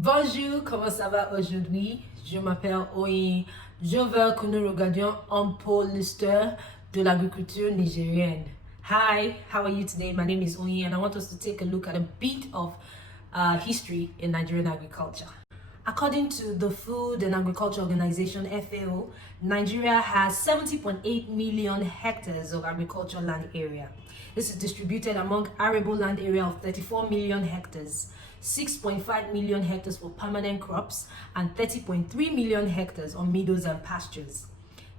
Bonjour, comment ça va aujourd'hui? Je m'appelle Oyin. Je veux que nous regardions un peu l'histoire de l'agriculture nigérienne. Hi, how are you today? My name is Oyin and I want us to take a look at a bit of history in Nigerian agriculture. According to the Food and Agriculture Organization, FAO, Nigeria has 70.8 million hectares of agricultural land area. This is distributed among arable land area of 34 million hectares, 6.5 million hectares for permanent crops, and 30.3 million hectares on meadows and pastures.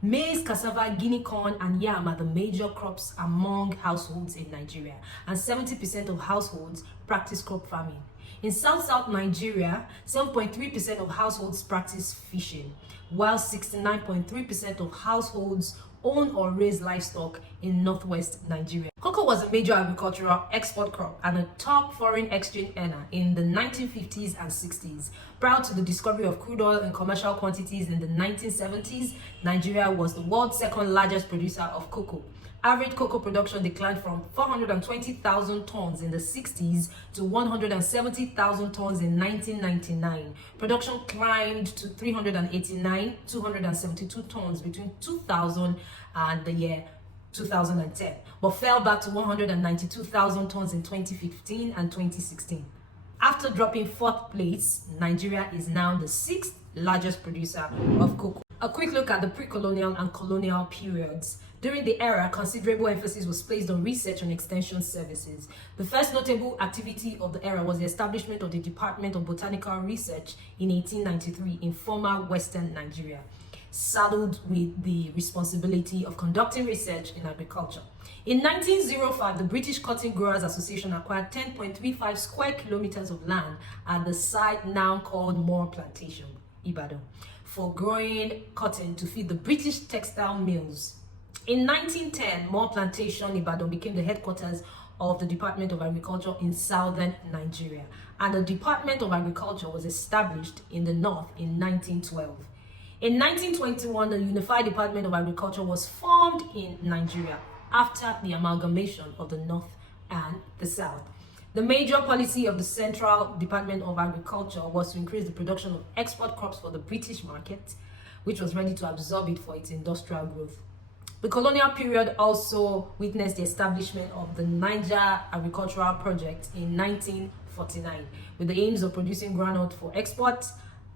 Maize, cassava, guinea corn, and yam are the major crops among households in Nigeria, and 70% of households practice crop farming. In South Nigeria, 7.3% of households practice fishing, while 69.3% of households own or raise livestock in northwest Nigeria. Cocoa was a major agricultural export crop and a top foreign exchange earner in the 1950s and 60s. Prior to the discovery of crude oil in commercial quantities in the 1970s, Nigeria was the world's second largest producer of cocoa. Average cocoa production declined from 420,000 tons in the 60s to 170,000 tons in 1999. Production climbed to 272 tons between 2000 and the year 2010, but fell back to 192,000 tons in 2015 and 2016. After dropping 4th place, Nigeria is now the 6th largest producer of cocoa. A quick look at the pre-colonial and colonial periods. During the era, considerable emphasis was placed on research and extension services. The first notable activity of the era was the establishment of the Department of Botanical Research in 1893 in former Western Nigeria, saddled with the responsibility of conducting research in agriculture. In 1905, the British Cotton Growers Association acquired 10.35 square kilometers of land at the site now called Moore Plantation, Ibadan, for growing cotton to feed the British textile mills. In 1910, Moore Plantation, Ibadan became the headquarters of the Department of Agriculture in southern Nigeria, and the Department of Agriculture was established in the north in 1912. In 1921, the Unified Department of Agriculture was formed in Nigeria after the amalgamation of the north and the south. The major policy of the Central Department of Agriculture was to increase the production of export crops for the British market, which was ready to absorb it for its industrial growth. The colonial period also witnessed the establishment of the Niger Agricultural Project in 1949, with the aims of producing groundnut for export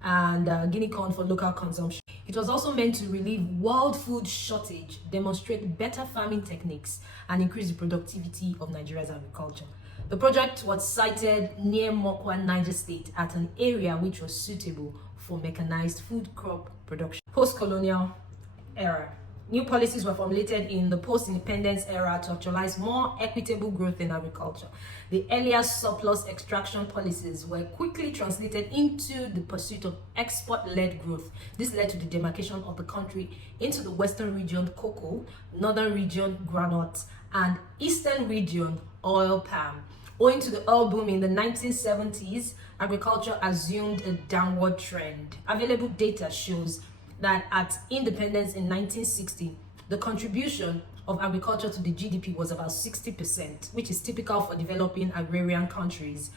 and guinea corn for local consumption. It was also meant to relieve world food shortage, demonstrate better farming techniques, and increase the productivity of Nigeria's agriculture. The project was sited near Mokwa, Niger State, at an area which was suitable for mechanized food crop production. Post-colonial era. New policies were formulated in the post-independence era to actualize more equitable growth in agriculture. The earlier surplus extraction policies were quickly translated into the pursuit of export-led growth. This led to the demarcation of the country into the western region cocoa, northern region groundnut, and eastern region oil palm. Owing to the oil boom in the 1970s, agriculture assumed a downward trend. Available data shows that at independence in 1960, the contribution of agriculture to the GDP was about 60%, which is typical for developing agrarian countries.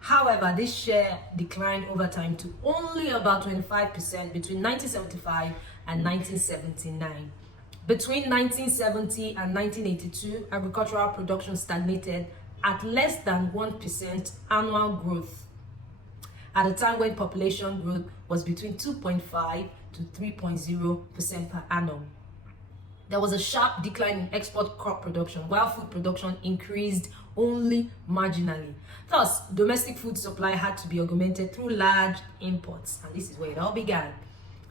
However, this share declined over time to only about 25% between 1975 and 1979. Between 1970 and 1982, agricultural production stagnated at less than 1% annual growth, at a time when population growth was between 2.5 to 3.0% per annum. There was a sharp decline in export crop production, while food production increased only marginally. Thus, domestic food supply had to be augmented through large imports, and this is where it all began.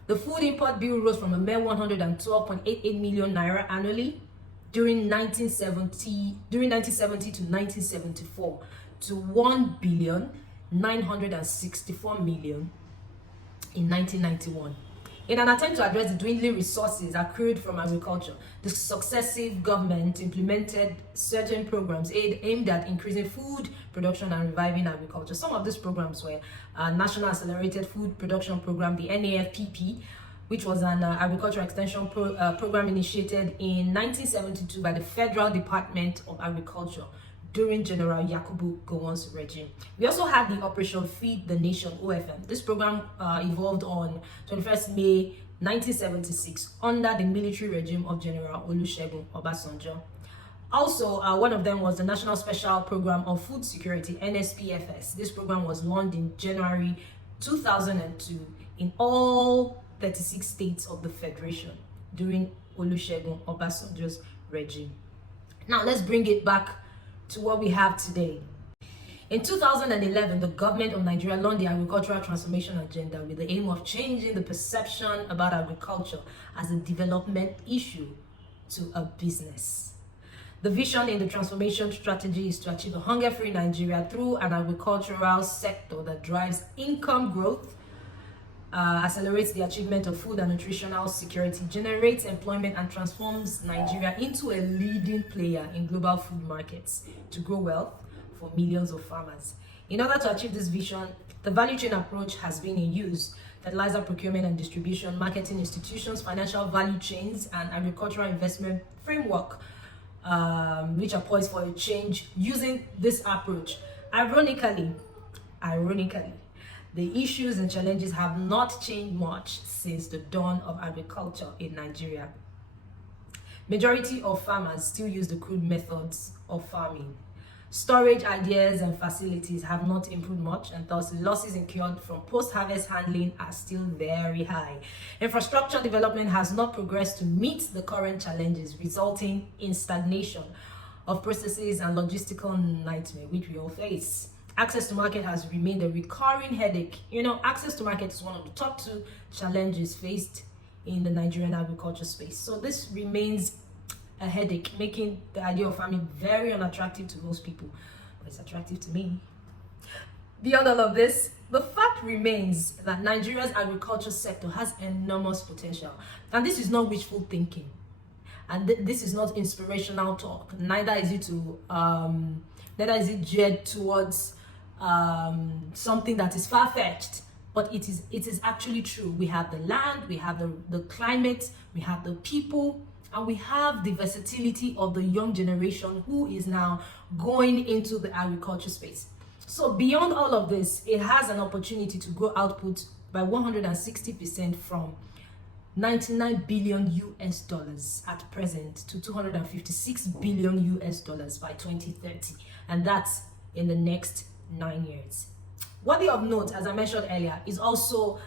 The food import bill rose from a mere 112.88 million naira annually during 1970 to 1974 to 1,964 million in 1991. In an attempt to address the dwindling resources accrued from agriculture, the successive government implemented certain programs aimed at increasing food production and reviving agriculture. Some of these programs were National Accelerated Food Production Program, the NAFPP, which was an agriculture extension program initiated in 1972 by the Federal Department of Agriculture during General Yakubu Gowon's regime. We also had the Operation Feed the Nation OFM. This program evolved on 21st May 1976 under the military regime of General Olusegun Obasanjo. Also, one of them was the National Special Program on Food Security, NSPFS. This program was launched in January 2002 in all 36 states of the Federation during Olusegun Obasanjo's regime. Now, let's bring it back to what we have today. In 2011, the government of Nigeria launched the Agricultural Transformation Agenda with the aim of changing the perception about agriculture as a development issue to a business. The vision in the transformation strategy is to achieve a hunger-free Nigeria through an agricultural sector that drives income growth, accelerates the achievement of food and nutritional security, generates employment, and transforms Nigeria into a leading player in global food markets to grow wealth for millions of farmers. In order to achieve this vision, the value chain approach has been in use. Fertilizer procurement and distribution, marketing institutions, financial value chains, and agricultural investment framework, which are poised for a change using this approach. Ironically, the issues and challenges have not changed much since the dawn of agriculture in Nigeria. Majority of farmers still use the crude methods of farming. Storage ideas and facilities have not improved much, and thus losses incurred from post-harvest handling are still very high. Infrastructure development has not progressed to meet the current challenges, resulting in stagnation of processes and logistical nightmare which we all face. Access to market has remained a recurring headache. Access to market is one of the top 2 challenges faced in the Nigerian agriculture space. So this remains a headache, making the idea of farming very unattractive to most people, but it's attractive to me. Beyond all of this, the fact remains that Nigeria's agriculture sector has enormous potential, and this is not wishful thinking, and this is not inspirational talk. Neither is it geared towards something that is far-fetched, but it is actually true. We have the land, we have the climate, we have the people, and we have the versatility of the young generation who is now going into the agriculture space. So beyond all of this, it has an opportunity to grow output by 160% from 99 billion US dollars at present to 256 billion US dollars by 2030. And that's in the next 9 years. Worthy of note, as I mentioned earlier, is also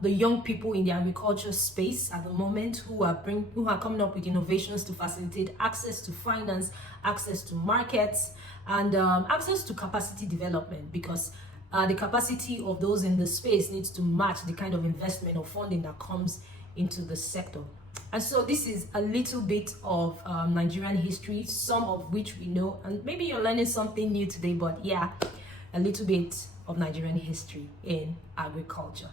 the young people in the agriculture space at the moment who are coming up with innovations to facilitate access to finance, access to markets, and access to capacity development, because the capacity of those in the space needs to match the kind of investment or funding that comes into the sector. And so this is a little bit of Nigerian history, some of which we know, and maybe you're learning something new today, but yeah, a little bit of Nigerian history in agriculture.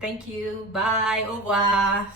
Thank you. Bye. Au revoir.